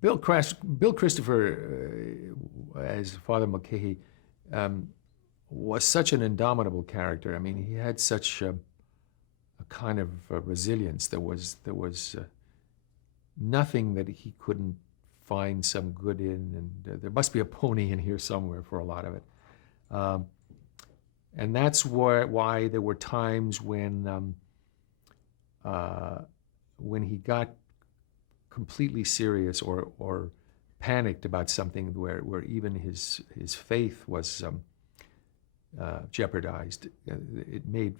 Bill Christopher, as Father Mulcahy, was such an indomitable character. I mean, he had such a kind of resilience. There was nothing that he couldn't find some good in, and there must be a pony in here somewhere for a lot of it. And that's why there were times when he got completely serious or panicked about something where even his faith was jeopardized. It made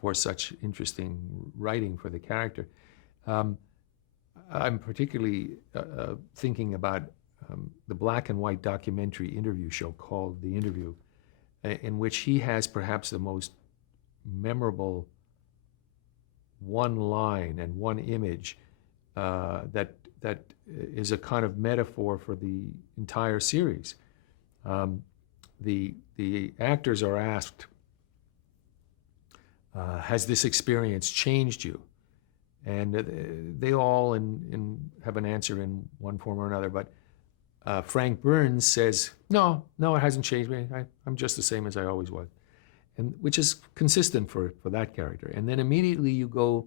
for such interesting writing for the character. I'm particularly thinking about the black and white documentary interview show called The Interview, in which he has perhaps the most memorable one line and one image that is a kind of metaphor for the entire series. The actors are asked, has this experience changed you? And they all have an answer in one form or another. But Frank Burns says, no, it hasn't changed me. I'm just the same as I always was. And which is consistent for that character. And then immediately you go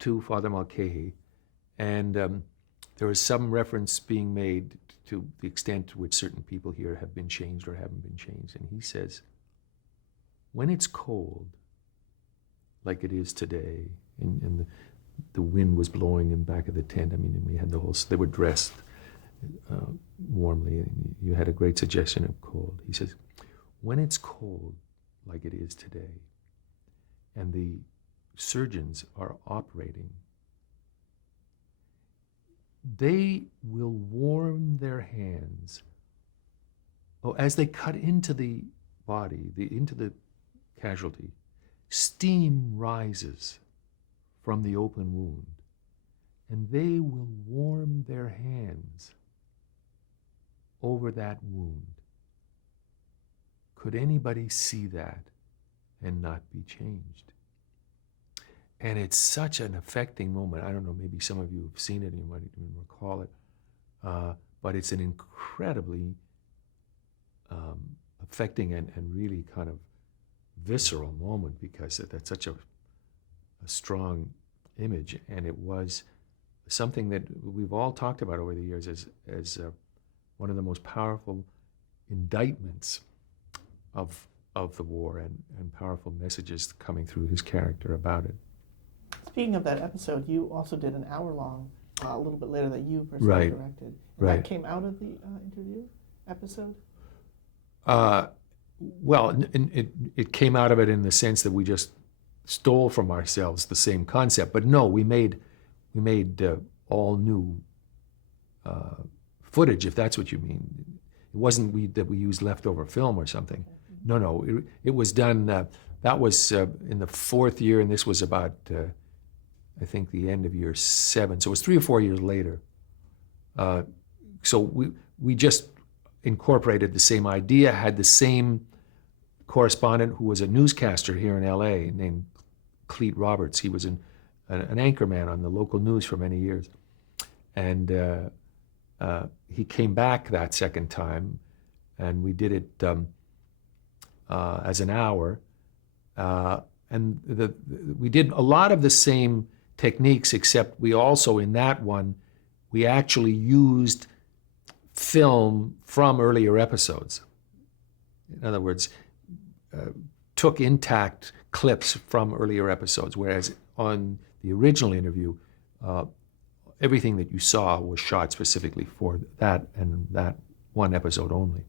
to Father Mulcahy, and there is some reference being made to the extent to which certain people here have been changed or haven't been changed. And he says, when it's cold, like it is today, and the wind was blowing in back of the tent, I mean, and we had they were dressed warmly, and you had a great suggestion of cold. He says, when it's cold, like it is today, and the surgeons are operating, they will warm their hands as they cut into the body, into the casualty. Steam rises from the open wound, and they will warm their hands over that wound. Could anybody see that and not be changed? And it's such an affecting moment. I don't know, maybe some of you have seen it and you might even recall it, but it's an incredibly affecting and really kind of visceral moment, because that's such a strong image, and it was something that we've all talked about over the years as one of the most powerful indictments of the war, and powerful messages coming through his character about it. Speaking of that episode, you also did an hour-long, a little bit later, that you personally directed. And that came out of the interview episode? Well, it came out of it in the sense that we just stole from ourselves the same concept. But no, we made all new footage, if that's what you mean. It wasn't that we used leftover film or something. No, it was done. That was in the fourth year, and this was about, I think, the end of year 7. So it was 3 or 4 years later. So we just incorporated the same idea, had the same correspondent who was a newscaster here in LA named Cleet Roberts. He was an anchorman on the local news for many years. And he came back that second time, and we did it as an hour. And we did a lot of the same techniques, except we also, in that one, we actually used film from earlier episodes. In other words, took intact clips from earlier episodes, whereas on the original interview, everything that you saw was shot specifically for that and that one episode only.